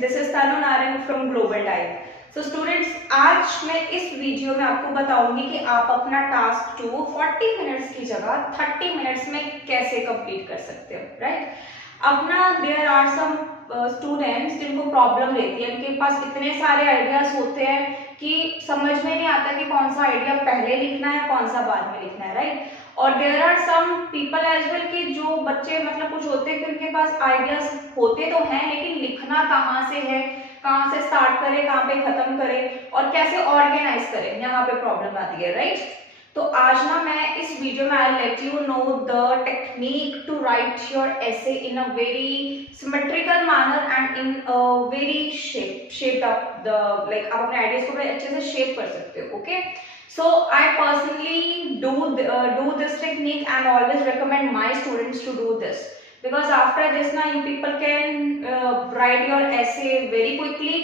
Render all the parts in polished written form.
this is Tanu Narang from Global Dive. So students, आज मैं इस वीडियो में आपको बताऊंगी कि आप अपना टास्क 2 40 मिनट्स की जगह 30 मिनट्स में कैसे कंप्लीट कर सकते हो, राइट? अपना देयर आर सम स्टूडेंट्स जिनको प्रॉब्लम रहती है, उनके पास इतने सारे आइडियाज होते हैं कि समझ में नहीं आता कि कौन सा आइडिया पहले लिखना है कौन सा बाद में लिखना है, राइट? और there are some people as well कि जो बच्चे मतलब कुछ होते हैं कि उनके पास आइडियाज होते तो हैं लेकिन लिखना कहाँ से है, कहाँ से स्टार्ट करें, कहाँ पे खत्म करें और कैसे ऑर्गेनाइज करें, यहाँ पे प्रॉब्लम आती है, राइट? तो आज ना मैं इस वीडियो में I let you know the technique to write your essay in a very symmetrical manner and in very shaped up the like आप अपने आइडियाज को बड़े अच्छे से शेप कर सकते हो, okay? So I personally do this technique and always recommend my students to do this because after this now you people can write your essay very quickly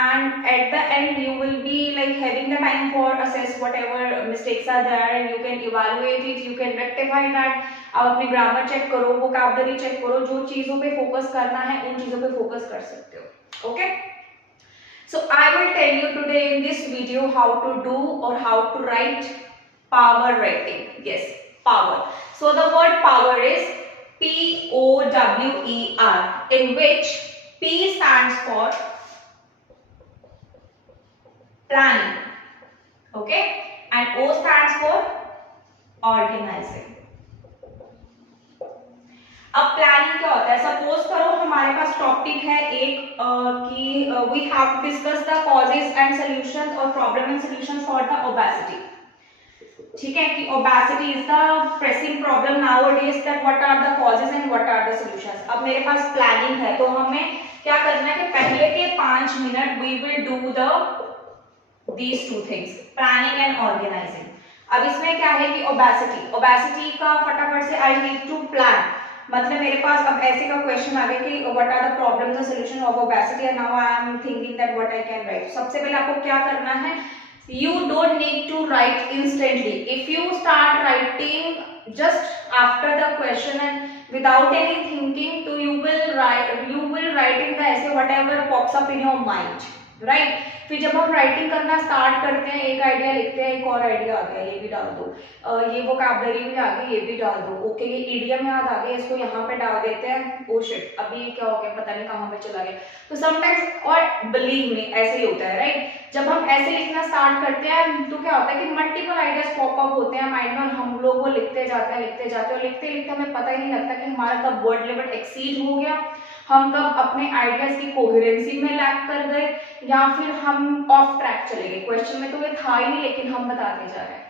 and at the end you will be like having the time for assess whatever mistakes are there and you can evaluate it, you can rectify that. आप अपने grammar check करो, vocabulary check करो, जो चीजों पे focus करना है उन चीजों पे फोकस कर सकते हो, okay? So I will tell you today in this video how to do or how to write power writing. Yes, power. So the word power is P-O-W-E-R, in which P stands for planning, okay, and O stands for organizing. अब planning क्या होता है? Suppose करो हमारे पास topic है एक कि we have to discuss the causes and solutions और problem and solutions for the obesity, ठीक है? कि obesity is the pressing problem nowadays, that what are the causes and what are the solutions. अब मेरे पास planning है तो हमें क्या करना है कि पहले के 5 minute we will do the these two things, planning and organising. अब इसमें क्या है कि ओबेसिटी का फटाफट से आई नीड टू प्लान. मतलब मेरे पास अब ऐसे का क्वेश्चन आ गया कि what are the problems and solution of obesity and now I am thinking that what I can write. सबसे पहले आपको क्या करना है, you don't need to write instantly. If you start writing just after the question and without any thinking, so you will write in the essay whatever pops up in your mind, right? फिर जब हम writing करना start करते हैं, एक idea लिखते हैं, एक और आइडिया आ गया, ये भी डाल दो, ये वोकैबुलरी भी आ गई, ये भी डाल दो, ओके, ये इडियम याद आ गया, इसको यहाँ पे डाल देते हैं, ओ शिट अभी क्या हो गया पता नहीं कहाँ पे चला गया. तो समटाइम्स, और बिलीव मी ऐसे ही होता है, राइट? जब हम ऐसे लिखना स्टार्ट करते हैं तो क्या होता है कि मल्टीपल आइडियाज पॉप अप होते हैं माइंड में और हम लोग वो लिखते जाते हैं और लिखते लिखते हमें पता ही नहीं लगता कि हमारा कब वर्ड लेवल एक्सीड हो गया, हम कब अपने आइडियाज की कोहेरेंसी में लैक कर गए या फिर हम ऑफ ट्रैक चले गए. क्वेश्चन में तो ये था ही नहीं लेकिन हम बताते जा रहे हैं,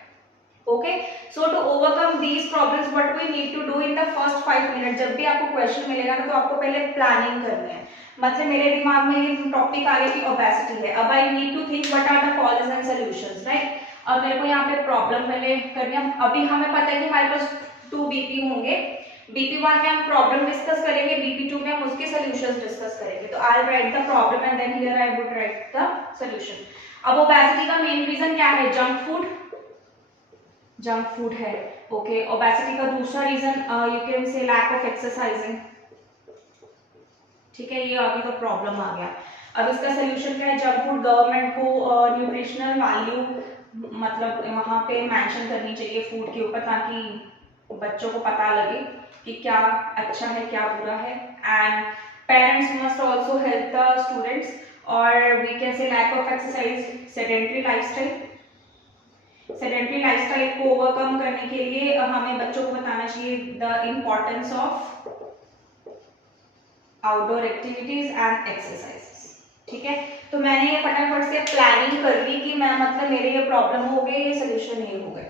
okay? So to overcome these problems what we need to do in the first 5 minute, जब भी आपको क्वेश्चन मिलेगा ना तो आपको पहले प्लानिंग करनी है. मतलब मेरे दिमाग में ये टॉपिक आ गया कि ओबेसिटी है, अब I need to think what are the causes and solutions, right? अब मेरे को यहाँ पे प्रॉब्लम पहले करनी है. अभी हमें पता है कि हमारे पास 2 बीपी होंगे, BP1 में हम प्रॉब्लम डिस्कस करेंगे, BP2 में हम उसके सॉल्यूशंस डिस्कस करेंगे. तो I will write the problem and then here I would write the solution. अब ओबेसिटी का मेन रीजन क्या है? जंक फूड है, ओके? ओबेसिटी का दूसरा reason you can say lack of exercising, ठीक है? ये आगे तो प्रॉब्लम आ गया. अब इसका सॉल्यूशन क्या है? जंक फूड गवर्नमेंट को न्यूट्रिशनल वैल्यू मतलब वहां पे मेंशन करनी चाहिए फूड के ऊपर ताकि बच्चों को पता लगे कि क्या अच्छा है क्या बुरा है. And parents must also help the students. और we can say lack of exercise, sedentary lifestyle को ओवरकम करने के लिए हमें बच्चों को बताना चाहिए the importance of outdoor activities and exercises, ठीक है? तो मैंने ये फटाफट से प्लानिंग कर ली कि मैं मतलब मेरे ये प्रॉब्लम हो गई, ये सोल्यूशन ये हो गए,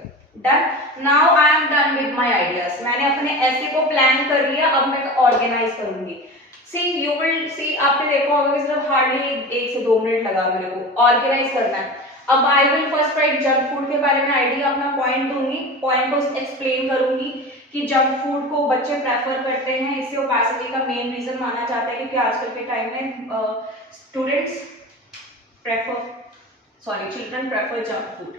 done. Now I am done with my ideas. मैंने अपने ऐसे को प्लान कर लिया, अब मैं ऑर्गेनाइज करूंगी. सी यू विल सी, आपने देखा होगा कि सिर्फ हार्डली 1 से 2 मिनट लगा मेरे को ऑर्गेनाइज करना है. अब I will first right junk food के बारे में आइडिया, अपना पॉइंट दूंगी, पॉइंट को एक्सप्लेन करूंगी कि जंक फूड को बच्चे प्रेफर करते हैं, इससे ओबेसिटी का मेन रीजन माना जाता है क्योंकि आजकल के टाइम में चिल्ड्रन प्रेफर जंक फूड.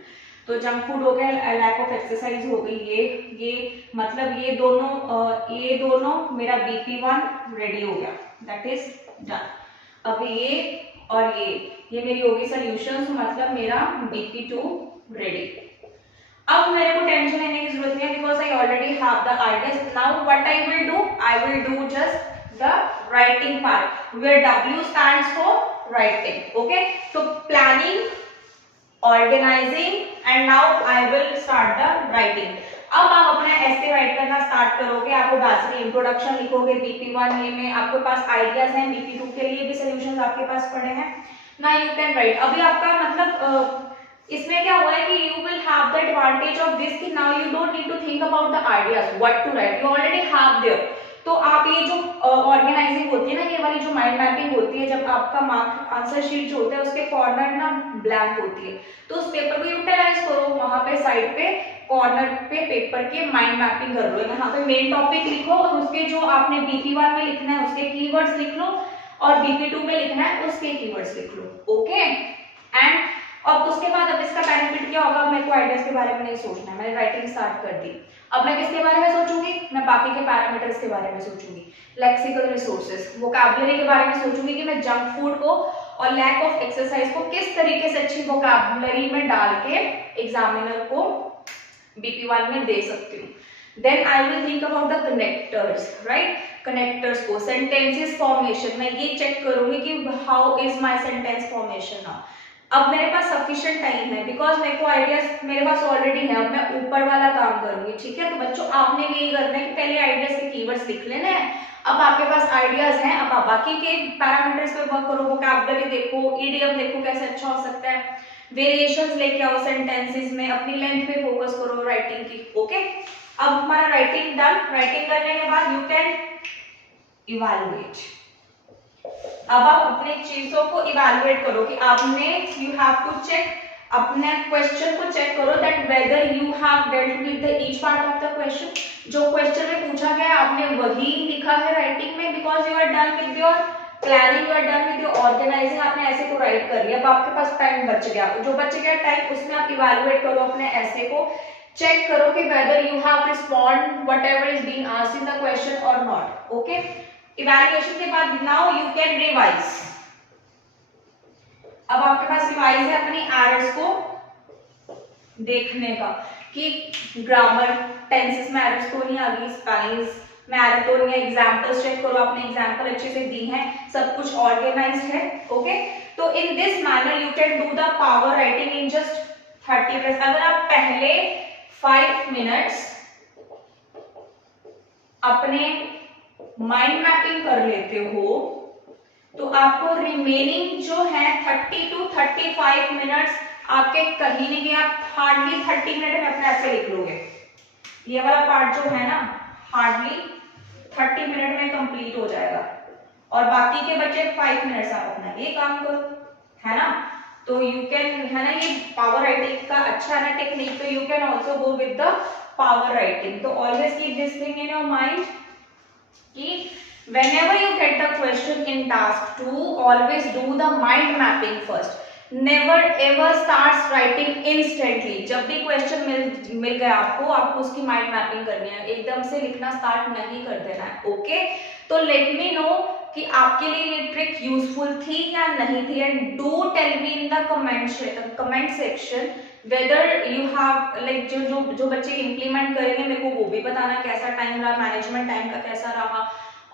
तो जंक फूड हो गया, लैक ऑफ एक्सरसाइज हो गई, ये मतलब ये दोनों मेरा BP1 रेडी हो गया, दैट इज डन. अब ये और ये मेरी होगी सोल्यूशन, मतलब मेरा BP2 रेडी। अब मेरे को टेंशन लेने की जरूरत नहीं है because I already have the ideas. Now what I will do just the writing part where W stands for writing। Okay, तो planning, organising and now I will start the writing. अब आप अपना ऐसे राइट करना start करोगे। आपको basically introduction लिखोगे BP1 में, आपके पास आइडियाज हैं, BP2 के लिए भी सॉल्यूशंस आपके पास पड़े हैं ना, यू कैन राइट। अभी आपका मतलब इसमें क्या हुआ है कि you will have the advantage of this कि now you don't need to think about the ideas what to write, you already have there. तो आप ये जो ऑर्गेनाइजिंग होती है ना, ये वाली जो माइंड मैपिंग होती है, जब आपका मार्क आंसर शीट जो होता है उसके कॉर्नर ना ब्लैंक होती है, तो उस पेपर को यूटिलाइज करो, वहां पे साइड पे कॉर्नर पे पेपर के माइंड मैपिंग कर लो। यहाँ पे मेन टॉपिक लिखो और उसके जो आपने BP1 में लिखना है उसके कीवर्ड्स लिख लो, और BP2 में लिखना है उसके कीवर्ड्स लिख लो। ओके, एंड अब उसके बाद अब इसका बेनिफिट क्या होगा, मेरे को आइडियाज के बारे में नहीं सोचना है, मैंने राइटिंग स्टार्ट कर दी। अब मैं किसके बारे में सोचूंगी, मैं बाकी के पैरामीटर्स के बारे में सोचूंगी, लेक्सिकल रिसोर्सेज, वोकैबुलरी के बारे में सोचूंगी कि मैं जंक फूड को और लैक ऑफ एक्सरसाइज को किस तरीके से अच्छी वोकैबुलरी में डाल के एग्जामिनर को BP1 में दे सकती हूँ। Then I will think about the connectors, right, connectors को, सेंटेंसेस फॉर्मेशन, मैं ये चेक करूंगी कि how is my sentence formation now. अब मेरे पास सफिशिएंट टाइम है बिकॉज मेरे को आइडियाज मेरे पास ऑलरेडी है, अब मैं ऊपर वाला काम करूंगी। ठीक है, तो बच्चों आपने भी यही करना है कि पहले आइडियाज के कीवर्ड्स लिख लेने हैं, अब आपके पास आइडियाज हैं, अब आप बाकी के पैरामीटर्स पे वर्क करो, वोकैबुलरी देखो, ईडीएम देखो कैसे अच्छा हो सकता है, वेरिएशंस लेके आओ सेंटेंसेस में, अपनी लेंथ पे फोकस करो राइटिंग की। ओके, अब हमारा राइटिंग डन। राइटिंग करने के बाद यू कैन इवैल्यूएट। अब आप अपने चीजों को इवैल्यूएट करो कि आपने, यू हैव टू चेक, अपने क्वेश्चन को चेक करो that whether you have dealt with the each part of the question. जो क्वेश्चन में पूछा गया आपने वही लिखा है राइटिंग में, because you are done with your planning, you are done with your organising, आपने ऐसे को राइट कर लिया। अब आपके पास टाइम बच गया, जो बच गया टाइम उसमें आप इवैल्यूएट करो अपने ऐसे को, चेक करो कि weather you have respond whatever is being asked in the question और नॉट। ओके, इवैल्यूएशन के बाद नाउ यू कैन रिवाइज। अब आपके पास रिवाइज है अपनी एरर्स को देखने का कि ग्रामर, टेंसेस में एरर्स तो नहीं आ गई, स्पेलिंग्स में एरर तो नहीं है, एग्जांपल्स चेक करो, आपने एग्जांपल अच्छे से दी हैं, सब कुछ ऑर्गेनाइज्ड है। ओके, तो in this manner you can do the power writing in just 30 minutes. अगर आप पहले 5 मिनट्स अपने माइंड मैपिंग कर लेते हो तो आपको रिमेनिंग जो है 30 to 35 मिनट्स आपके कहीं नहीं गए, आप हार्डली 30 मिनट में अपने ऐसे लिख लोगे। ये वाला पार्ट जो है ना हार्डली 30 मिनट में कंप्लीट हो जाएगा, और बाकी के बचे 5 मिनट्स आप अपना ये काम करो, है ना। तो यू कैन, है ना, ये पावर राइटिंग का अच्छा है ना टेक्निक, तो you can also go with the power writing. तो always keep this thing in your mind कि whenever you get the question in task 2, always do the mind mapping first. Never ever starts writing instantly. जब भी question मिल गया आपको उसकी mind mapping करनी है, एकदम से लिखना स्टार्ट नहीं कर देना है। ओके, तो लेट मी नो कि आपके लिए ये ट्रिक यूजफुल थी या नहीं थी, and do tell me in the comment section whether you have like जो बच्चे इम्प्लीमेंट करेंगे मेरे को वो भी बताना कैसा टाइम रहा, मैनेजमेंट टाइम का कैसा रहा,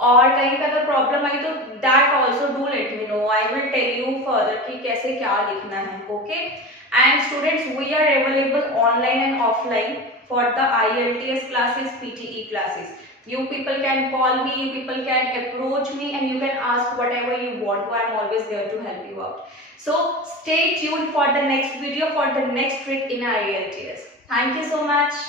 और कहीं पे अगर प्रॉब्लम आई तो that also do let me know, I will tell you further कि कैसे क्या लिखना है। Okay, and students we are available online and offline for the IELTS classes, PTE classes. You people can call me, you people can approach me, and you can ask whatever you want to. I am always there to help you out. So stay tuned for the next video for the next trick in IELTS. Thank you so much.